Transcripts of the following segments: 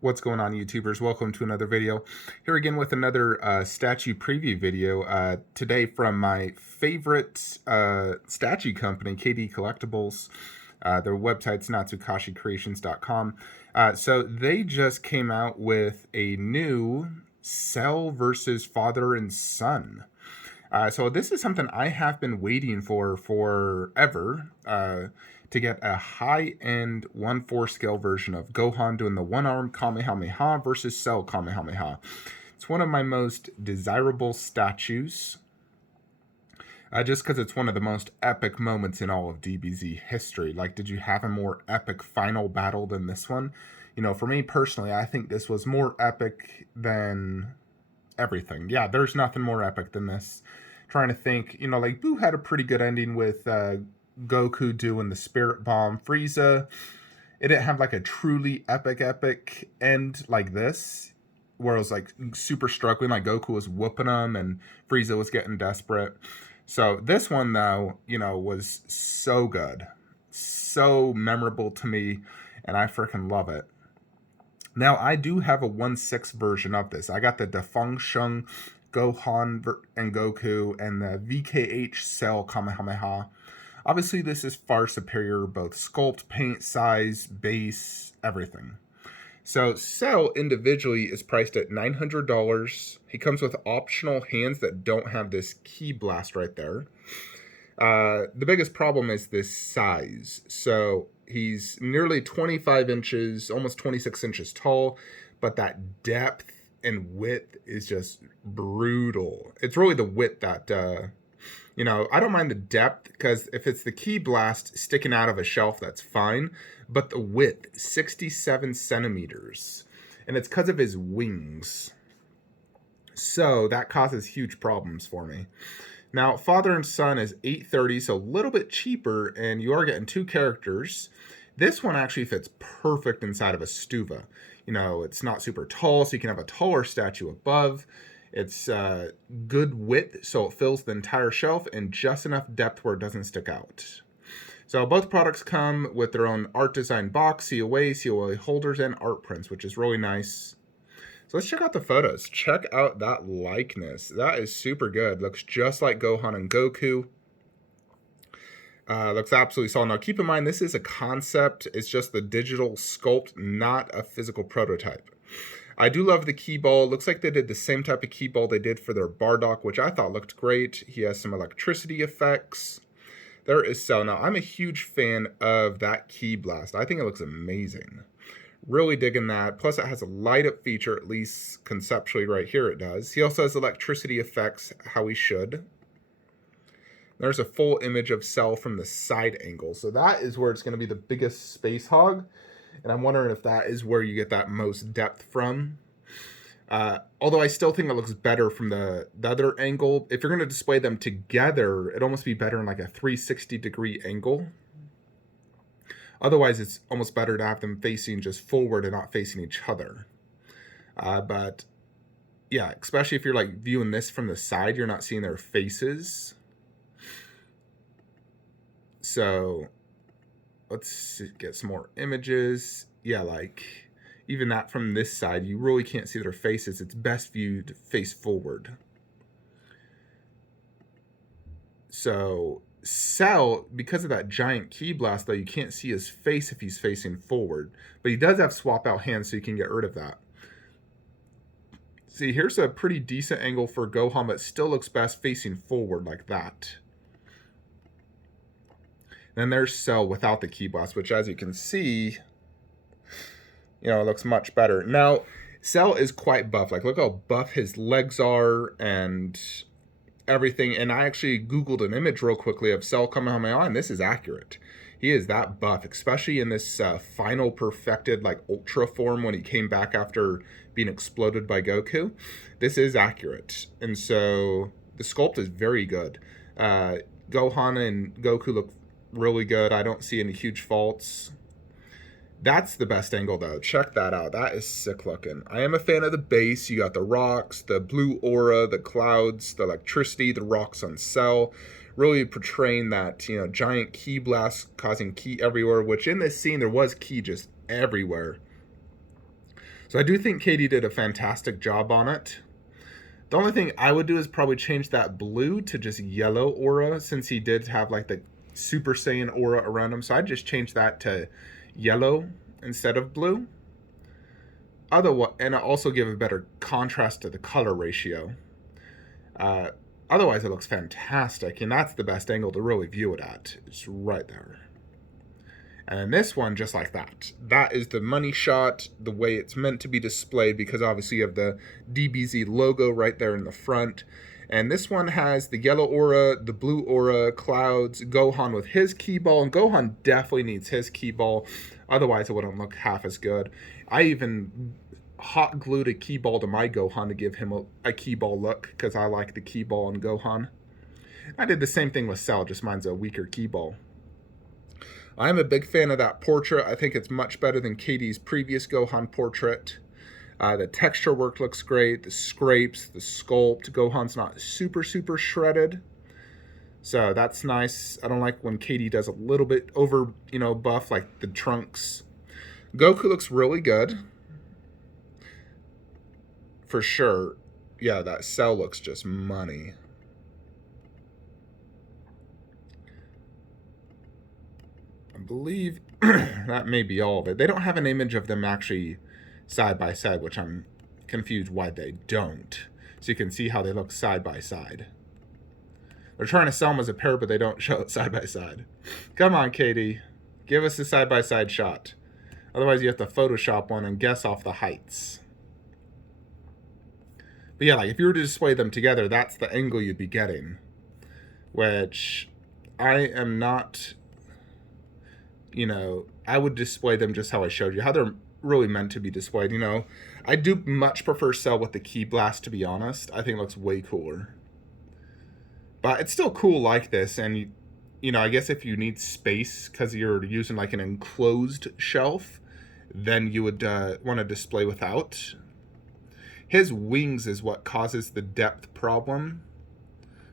What's going on, YouTubers? Welcome to another video. Here again with another statue preview video. Today from my favorite statue company, KD Collectibles. Their website's natsukashicreations.com. So they just came out with a new Cell versus Father and Son. So this is something I have been waiting for forever. To get a high-end 1/4 scale version of Gohan doing the one-arm Kamehameha versus Cell Kamehameha. It's one of my most desirable statues, just because it's one of the most epic moments in all of DBZ history. Like, did you have a more epic final battle than this one? You know, for me personally, I think this was more epic than everything. Yeah, there's nothing more epic than this. Trying to think, you know, like Boo had a pretty good ending with Goku doing the Spirit Bomb. Frieza, it didn't have like a truly epic end like this, where it was like super struggling, like Goku was whooping him and Frieza was getting desperate. So this one, though, you know, was so good, so memorable to me, and I freaking love it. Now, I do have a 1/6 version of this. I got the Defangsheng Gohan and Goku and the VKH Cell Kamehameha. Obviously, this is far superior, both sculpt, paint, size, base, everything. So Cell individually is priced at $900. He comes with optional hands that don't have this key blast right there. The biggest problem is this size. So he's nearly 25 inches, almost 26 inches tall, but that depth and width is just brutal. It's really the width that, you know, I don't mind the depth, because if it's the key blast sticking out of a shelf, that's fine. But the width, 67 centimeters. And it's because of his wings. So that causes huge problems for me. Now, Father and Son is $830, so a little bit cheaper, and you are getting two characters. This one actually fits perfect inside of a stuva. You know, it's not super tall, so you can have a taller statue above. It's good width, so it fills the entire shelf, and just enough depth where it doesn't stick out. So both products come with their own art design box, COA holders, and art prints, which is really nice. So let's check out the photos. Check out that likeness. That is super good. Looks just like Gohan and Goku. Looks absolutely solid. Now keep in mind, this is a concept. It's just the digital sculpt, not a physical prototype. I do love the key ball. Looks like they did the same type of key ball they did for their Bardock, which I thought looked great. He has some electricity effects. There is Cell. Now, I'm a huge fan of that key blast. I think it looks amazing. Really digging that. Plus, it has a light up feature, at least conceptually right here it does. He also has electricity effects, how he should. There's a full image of Cell from the side angle. So that is where it's going to be the biggest space hog. And I'm wondering if that is where you get that most depth from. Although I still think it looks better from the other angle. If you're going to display them together, it'd almost be better in like a 360-degree angle. Otherwise, it's almost better to have them facing just forward and not facing each other. But yeah, especially if you're like viewing this from the side, you're not seeing their faces. So let's get some more images. Yeah, like even that from this side, you really can't see their faces. It's best viewed face forward. So Cell, because of that giant key blast, though, you can't see his face if he's facing forward. But he does have swap out hands, so you can get rid of that. See, here's a pretty decent angle for Gohan, but still looks best facing forward like that. Then there's Cell without the key blast, which, as you can see, you know, it looks much better. Now, Cell is quite buff. Like, look how buff his legs are and everything. And I actually Googled an image real quickly of Cell Kamehameha, and this is accurate. He is that buff, especially in this final perfected, like, ultra form when he came back after being exploded by Goku. This is accurate. And so the sculpt is very good. Gohan and Goku look really good. I don't see any huge faults. That's the best angle, though. Check that out. That is sick looking. I am a fan of the base. You got the rocks, the blue aura, the clouds, the electricity, the rocks on Cell, really portraying that, you know, giant ki blast causing ki everywhere, which in this scene there was ki just everywhere. So So I do think Katie did a fantastic job on it. The only thing I would do is probably change that blue to just yellow aura, since he did have like the Super Saiyan aura around him. So I'd just change that to yellow instead of blue. Otherwise, and also give a better contrast to the color ratio. Otherwise, it looks fantastic, and that's the best angle to really view it at. It's right there. And then this one, just like that. That is the money shot, the way it's meant to be displayed, because obviously you have the DBZ logo right there in the front. And this one has the yellow aura, the blue aura, clouds, Gohan with his key ball. And Gohan definitely needs his key ball. Otherwise, it wouldn't look half as good. I even hot glued a key ball to my Gohan to give him a key ball look, because I like the key ball in Gohan. I did the same thing with Cell, just mine's a weaker key ball. I'm a big fan of that portrait. I think it's much better than Katie's previous Gohan portrait. The texture work looks great. The scrapes, the sculpt. Gohan's not super shredded. So that's nice. I don't like when Katie does a little bit over, buff, like the trunks. Goku looks really good. For sure. Yeah, that Cell looks just money. I believe that may be all of it. They don't have an image of them actually side by side, which I'm confused why they don't. So you can see how they look side by side. They're trying to sell them as a pair, but they don't show it side by side. Come on, Katie. Give us a side by side shot. Otherwise, you have to Photoshop one and guess off the heights. But yeah, like if you were to display them together, that's the angle you'd be getting. Which I am not, I would display them just how I showed you, how they're really meant to be displayed. I do much prefer Cell with the Ki Blast, to be honest. I think it looks way cooler. But it's still cool like this, and I guess if you need space because you're using like an enclosed shelf, then you would want to display without. His wings is what causes the depth problem.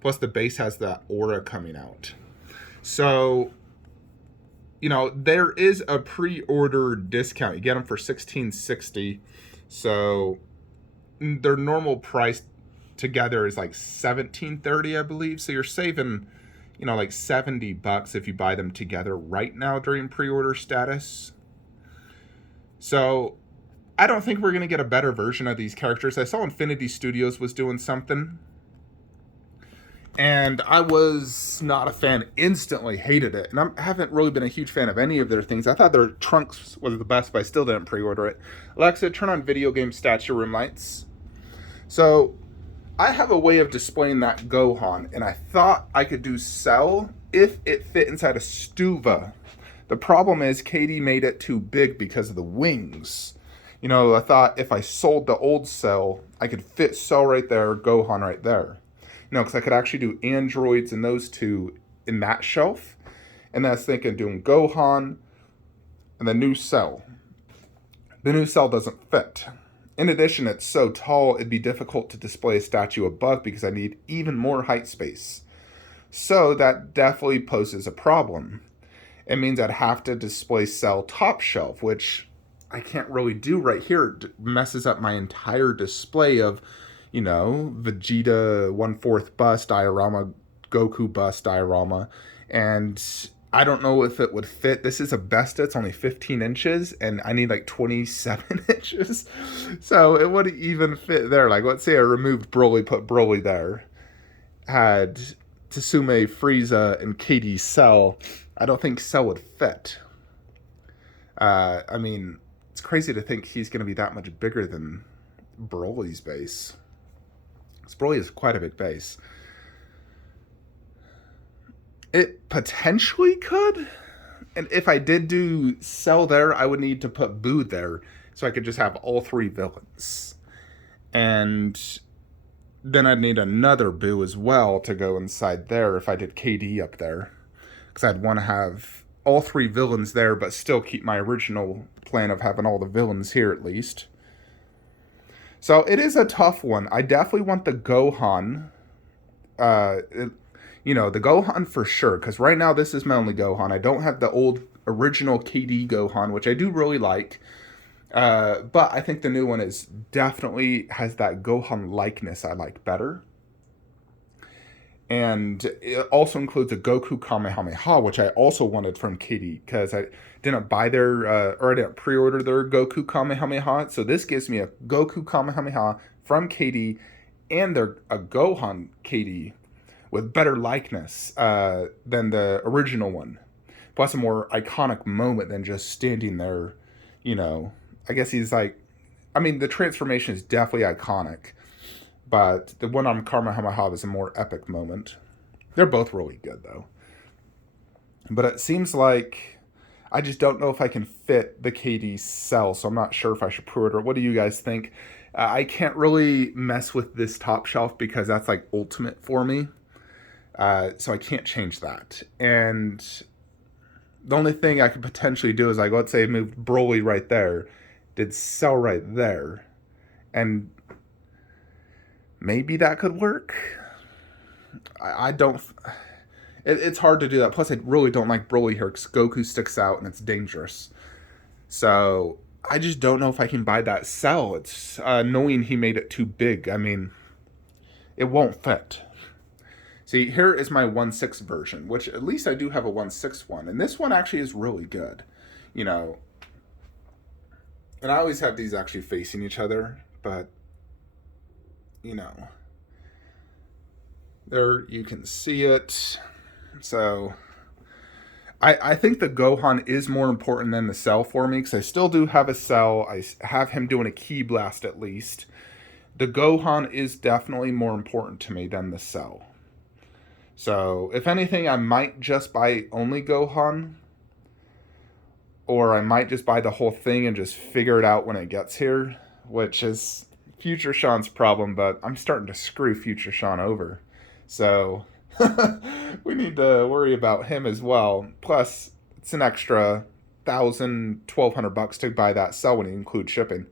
Plus the base has that aura coming out. So, there is a pre-order discount. You get them for $16.60. So their normal price together is like $17.30, I believe. So you're saving, like $70 if you buy them together right now during pre-order status. So I don't think we're going to get a better version of these characters. I saw Infinity Studios was doing something, and I was not a fan. Instantly hated it. And I haven't really been a huge fan of any of their things. I thought their trunks was the best, but I still didn't pre-order it. Alexa, turn on video game statue room lights. So I have a way of displaying that Gohan, and I thought I could do Cell if it fit inside a Stuva. The problem is Katie made it too big because of the wings. I thought if I sold the old Cell, I could fit Cell right there, Gohan right there. Because I could actually do androids and those two in that shelf. And then I was thinking doing Gohan and the new Cell. The new Cell doesn't fit. In addition, it's so tall, it'd be difficult to display a statue above because I need even more height space. So that definitely poses a problem. It means I'd have to display Cell top shelf, which I can't really do right here. It messes up my entire display of, Vegeta 1/4 bust diorama, Goku bust diorama. And I don't know if it would fit. This is a Besta. It's only 15 inches, and I need like 27 inches. So it wouldn't even fit there. Like, let's say I removed Broly, put Broly there. Had Tsume, Frieza, and Katie Cell. I don't think Cell would fit. It's crazy to think he's going to be that much bigger than Broly's base. Because Broly is quite a big base. It potentially could. And if I did do Cell there, I would need to put Boo there. So I could just have all three villains. And then I'd need another Boo as well to go inside there if I did KD up there. Because I'd want to have all three villains there, but still keep my original plan of having all the villains here at least. So it is a tough one. I definitely want the Gohan. The Gohan for sure. Because right now this is my only Gohan. I don't have the old original KD Gohan, which I do really like. But I think the new one is definitely has that Gohan likeness I like better. And it also includes a Goku Kamehameha, which I also wanted from KD because I didn't buy their, or I didn't pre-order their Goku Kamehameha. So this gives me a Goku Kamehameha from KD and their a Gohan KD with better likeness than the original one. Plus a more iconic moment than just standing there, you know. I guess he's like, I mean, the transformation is definitely iconic, but the one on Kamehameha is a more epic moment. They're both really good, though. But it seems like I just don't know if I can fit the KD cell, so I'm not sure if I should pre-order. What do you guys think? I can't really mess with this top shelf because that's like ultimate for me. So I can't change that. And the only thing I could potentially do is like, let's say I moved Broly right there, did cell right there, and maybe that could work. I don't. It's hard to do that. Plus, I really don't like Broly here because Goku sticks out and it's dangerous. So I just don't know if I can buy that cell. It's knowing he made it too big. I mean, it won't fit. See, here is my 1/6 version, which at least I do have a 1/6 one. And this one actually is really good. You know, and I always have these actually facing each other, but, you know, there you can see it. So I think the Gohan is more important than the cell for me because I still do have a cell. I have him doing a ki blast at least. The Gohan is definitely more important to me than the cell. So if anything, I might just buy only Gohan, or I might just buy the whole thing and just figure it out when it gets here, which is Future Sean's problem, but I'm starting to screw Future Sean over. So we need to worry about him as well. Plus, it's an extra $1,200 to buy that cell when you include shipping.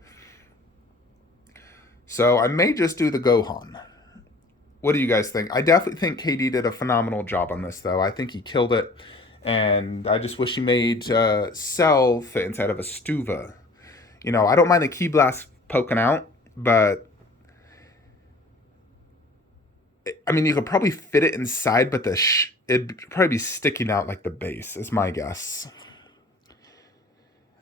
So I may just do the Gohan. What do you guys think? I definitely think KD did a phenomenal job on this, though. I think he killed it. And I just wish he made Cell fit inside of a Stuva. You know, I don't mind the Ki Blast poking out, but I mean, you could probably fit it inside, but it'd probably be sticking out like the base, is my guess.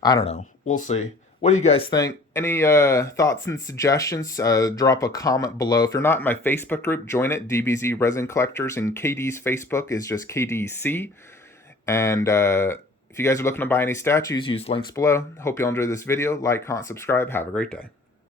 I don't know. We'll see. What do you guys think? Any thoughts and suggestions? Drop a comment below. If you're not in my Facebook group, join it. DBZ Resin Collectors, and KD's Facebook is just KDC. And if you guys are looking to buy any statues, use links below. Hope you all enjoyed this video. Like, comment, subscribe. Have a great day.